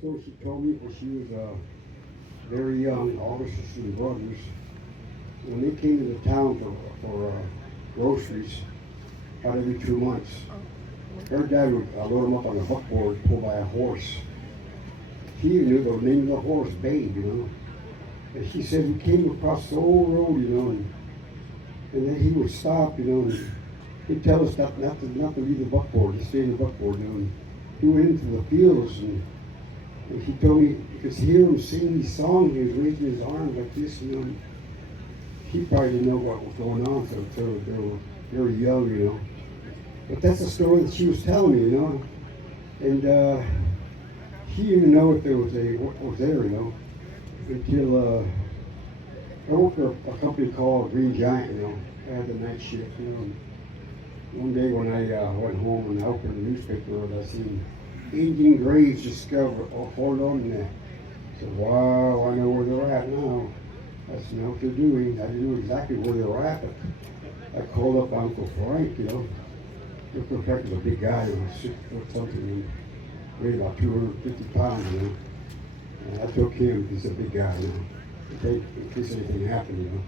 So she told me when she was very young, all her sisters and brothers, when they came to the town for groceries, about every 2 months, her dad would load them up on a buckboard pulled by a horse. She even knew the name of the horse, Babe, you know. And she said we came across the old road, you know, and then he would stop, you know, and he'd tell us not to leave the buckboard, to stay in the buckboard, you know. And he went into the fields and he told me you could hear him sing these songs. He was raising his arms like this, you know. And he probably didn't know what was going on, so they were very young, you know. But that's the story that she was telling me, you know. And she didn't even know if there was what was there, you know, until I worked for a company called Green Giant, you know. I had the night shift, you know. And one day when I went home and I opened the newspaper, I seen Indian graves discovered. Oh, hold on there. I said, wow, I know where they're at now. I said, know what they're doing. I didn't know exactly where they were at, but I called up Uncle Frank, you know. Uncle Frank was a big guy, you know, 6 foot something, and weighed about 250 pounds, you know. And I took him, he's a big guy, you know, in case anything happened, you know.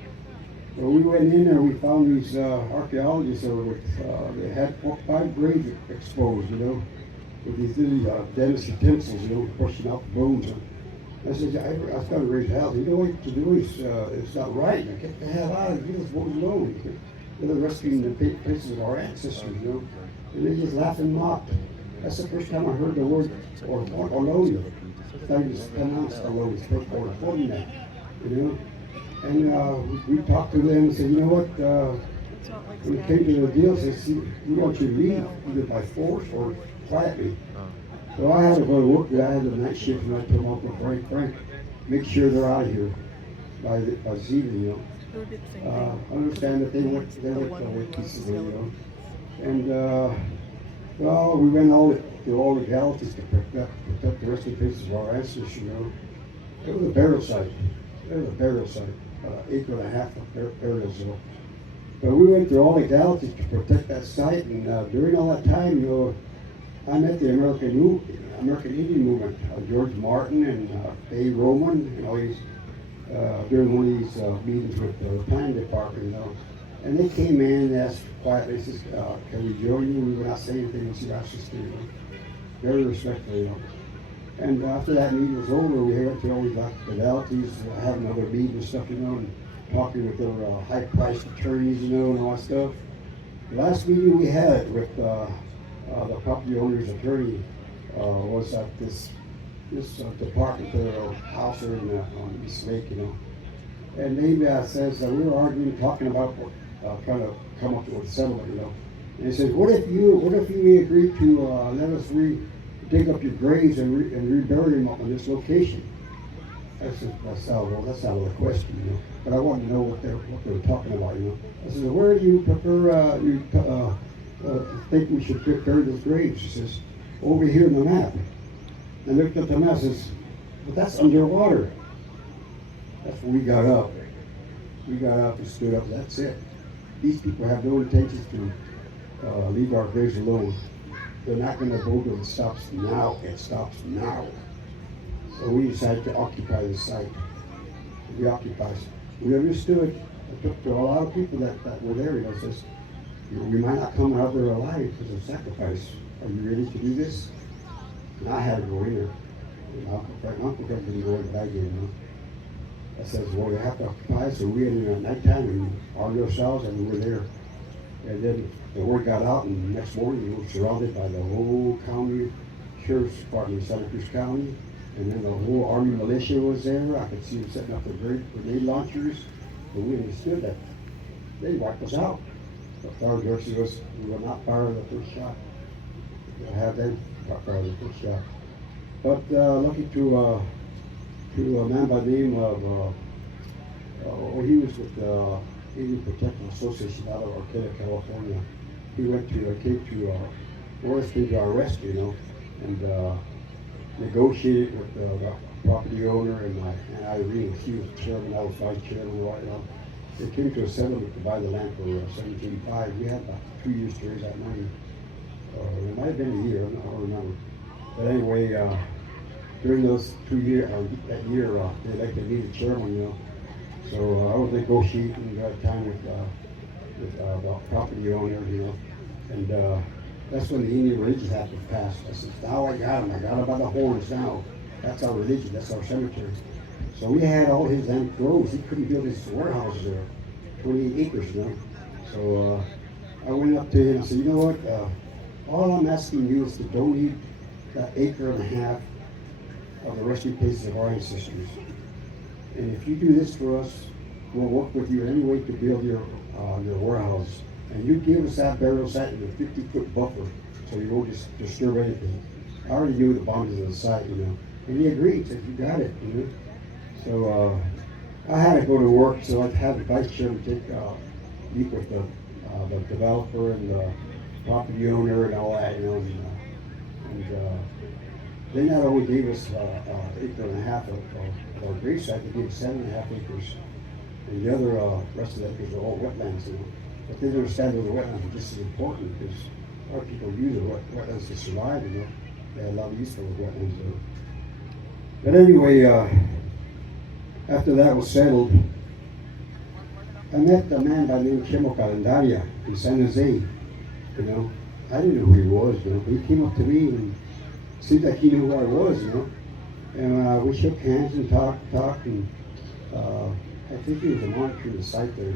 Well, we went in there, we found these archaeologists that were they had 5 graves exposed, you know, with these little dentist utensils, you know, pushing out the bones. I said, I started to raise hell. You know what to do is, it's not right. Get the hell out of here. Give us what we know. They're rescuing the places of our ancestors, you know. And they just laughed and mocked. That's the first time I heard the word Olonia. I just pronounced Olonia, or Olonia, you know. And we talked to them and said, you know what, when it came to the deal, they said, we want you to leave, either by force or quietly. So I had to go to work. I had the night shift, and I told Uncle Frank, make sure they're out of here by this evening, you know. Understand that they went away peacefully, you know. And well, we went through all the galaxies to protect the resting places of our ancestors, you know. It was a burial site. It was a burial site, about an acre and a half of burial zone. But we went through all the galaxies to protect that site, and during all that time, you know, I met the American Indian movement, George Martin and A. Roman, you know, he's during one of these meetings with the planning department, you know, and they came in and asked quietly, says, can we join you? We were not saying anything, she asked us to, you know, very respectful, you know. And after that meeting was over, we went to all these fidelities, having another meeting and stuff, you know, and talking with their high-priced attorneys, you know, and all that stuff. The last meeting we had with the property owner's attorney was at this department there, or house there on East Lake, you know. And they says we were arguing, talking about trying to come up with a settlement, you know. And he says, what if you agree to let us dig up your graves and rebury them up on this location? I said, that's out of the question, you know. But I wanted to know what they were talking about, you know. I said, where do you prefer think we should bury those graves? He says, over here in the map. I looked at the map and says, but that's underwater. That's when we got up. We got up and stood up. That's it. These people have no intentions to leave our graves alone. They're not going to go till it stops now. It stops now. So we decided to occupy the site. We occupied. We understood. I talked to a lot of people that were there. You know, says, we might not come out there alive because of sacrifice. Are you ready to do this? And I had to go in there. Uncle Frank didn't go in, but I did, you know. I said, well, we have to occupy, so we went in at nighttime and armed ourselves, and we were there. And then the word got out, and the next morning we were surrounded by the whole county sheriff's department in Santa Cruz County. And then the whole army militia was there. I could see them setting up their grenade launchers. But we understood that they wiped us out. But our direction was, we will not fire the first shot. We'll have them fire the first shot. But lucky to a man by the name of, he was with the Indian Protection Association out of Arcata, California. He came to Oregon to our rescue, you know, and negotiated with the property owner and my Aunt Irene. She was chairman, I was vice chairman, right now. They came to a settlement to buy the land for $17,500. We had about 2 years to raise that money. It might have been a year, I don't remember. But anyway, during those 2 years, that year, they elected me the chairman, So I was negotiating that time with the property owner, and that's when the Indian Religion Act was passed. I said, now I got him. I got him by the horns now. That's our religion. That's our cemetery. So we had all his land closed. He couldn't build his warehouses there, 28 acres, So I went up to him and said, you know what? All I'm asking you is to donate that acre and a half of the resting places of our ancestors. And if you do this for us, we'll work with you anyway to build your warehouse. And you give us that burial site with a 50-foot buffer, so you won't disturb anything. I already knew the boundaries of the site, And he agreed, said, you got it, So I had to go to work, so I had the vice chairman meet with the developer and the property owner and all that, they not only gave us acre and a half of our grave site, they gave us 7.5 acres. And the other rest of the acres are all wetlands, But they didn't understand those wetlands were just as important because our people use the wetlands to survive, They had a lot of use for those wetlands, But anyway, after that was settled, I met a man by the name of Chemo Calendaria in San Jose, I didn't know who he was, He came up to me and seemed like he knew who I was, And we shook hands and talked, and I think he was a monitor of the site there,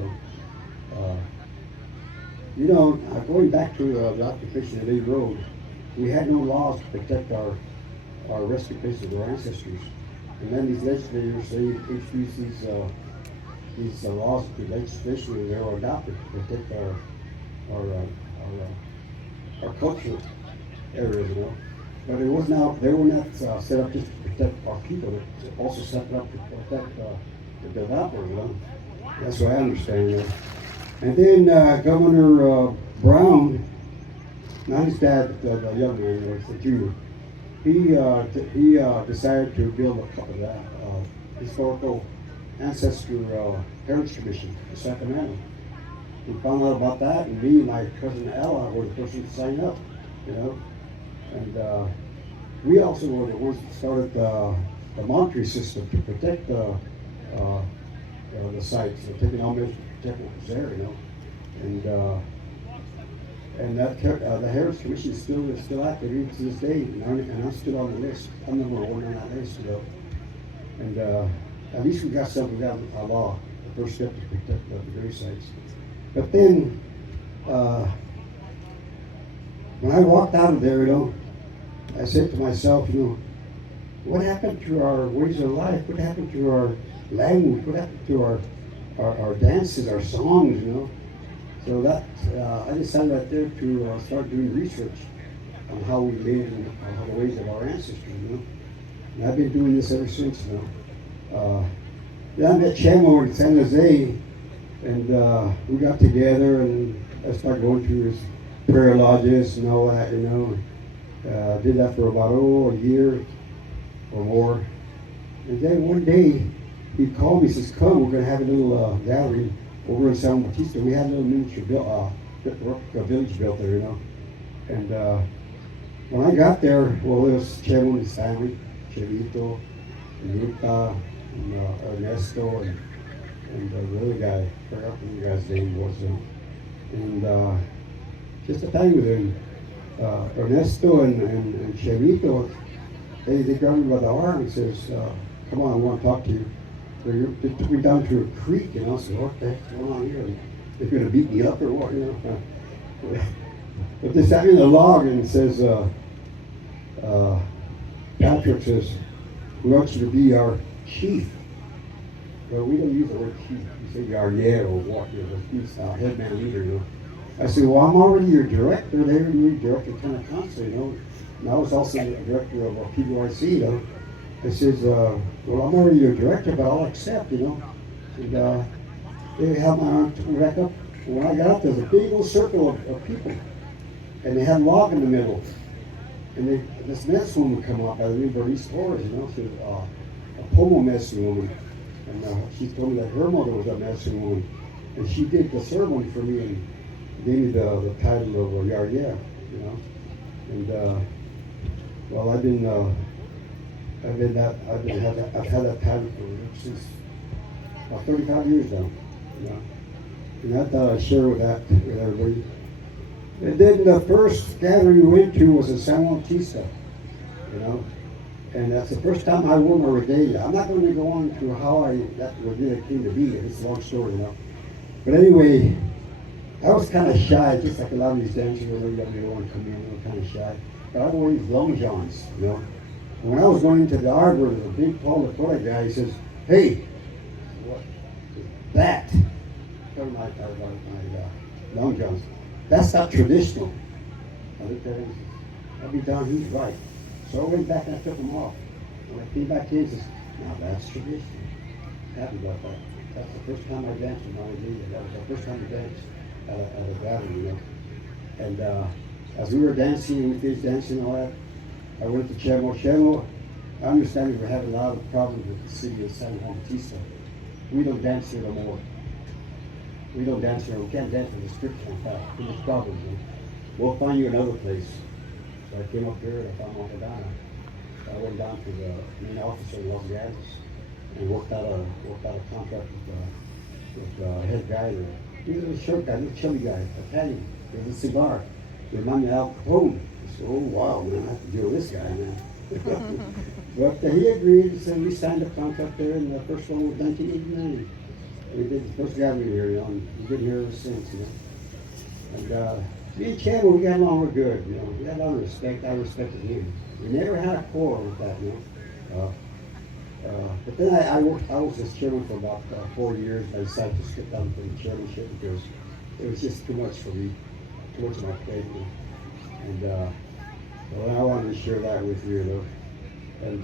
Going back to the occupation of A Road, we had no laws to protect our resting places of our ancestors. And then these legislators, they introduced these laws to legislation, and they were adopted to protect our cultural areas, But it was not, they were not set up just to protect our people, they also set up to protect the developers, That's what I understand, And then Governor Brown, not his dad, the young man, the junior, he decided to build a historical ancestor heritage commission in Sacramento. We found out about that, and me and my cousin Ella were the person to sign up, And we also were the ones that started the monitoring system to protect the sites, taking all measures to protect what was there, And that the Heritage Commission is still active even to this day, and I'm still on the list. I'm number one on that list, And at least we got a law, the first step to protect the grave sites. But then, when I walked out of there, I said to myself, what happened to our ways of life? What happened to our language? What happened to our dances, our songs, So that I decided right there to start doing research on how we live and how the ways of our ancestors, And I've been doing this ever since, Then I met Chemo in San Jose, and we got together and I started going through his prayer lodges and all that, Did that for about a year or more. And then one day he called me, says, come, we're going to have a little gathering over in San Bautista. We had a little miniature village built there, And when I got there, well, there was Chemo and his family, Chavito, and Luca, and Ernesto, and the other guy, I forgot what the guy's name was. And just to tell you then, Ernesto and Chavito, they grabbed me by the arm and says, come on, I want to talk to you. They took me down to a creek, and I said, what the heck's going on here? They're going to beat me up or what, But they sat me in the log and it says, Patrick says, we want you to be our chief. But we don't use the word chief. We say or what, he's head man leader, I said, well, I'm already your director there, and your director kind of council, And I was also the director of PBYC, I says, well, I'm already your director, but I'll accept, And they held my arm, took me back up. And when I got up, there was a big old circle of people. And they had a log in the middle. And this medicine woman would come up by the name of Bernice Torres, She was a Pomo medicine woman. And she told me that her mother was a medicine woman. And she did the ceremony for me and gave me the title of Yardia, And, well, I've been I've had that pattern for since about 35 years now. You know, and I thought I'd share with everybody. And then the first gathering we went to was in San Juan Bautista, you know, and that's the first time I wore my regalia. I'm not going to go on to how that regalia came to be. It's a long story, you know. But anyway, I was kind of shy, just like a lot of these dancers when they don't want to come in, they were kind of shy. But I wore these long johns, you know. And when I was going into the arbor, there was a big tall Dakota guy. He says, "Hey, what is that?" Long johns. That's not traditional. I looked at him and said, "I'll be darned, he's right." So I went back and I took them off. When I came back in, he says, "Now that's traditional." Happy about that. That's the first time I danced with my regalia. That was the first time I danced at a gathering, you know. And as we were dancing, we finished dancing and all that, I went to Chemo. Chemo, I understand we're having a lot of problems with the city of San Juan Bautista. We don't dance here no more. We don't dance here. We can't dance in the strip like that. Too much problems. You know? We'll find you another place. So I came up here and I found Madonna. I went down to the main office in Los Gatos and worked out a contract with the head guy there. He was a short guy, little chubby guy, Italian, with a cigar. He reminded me of Al Capone. I said, "Oh wow, man, I have to deal with this guy, man." But he agreed, and we signed a contract there, and the first one was 1989. We did the first gathering here, you know, and we've been here ever since, you know. And me and Chad, we got along real good, you know. We had a lot of respect. I respected him. We never had a quarrel with that, you know. But then I was just chairman for about 4 years. I decided to skip down from the chairmanship because it was just too much for me, too much of my plate. You know? And well, I wanted to share that with you, though. And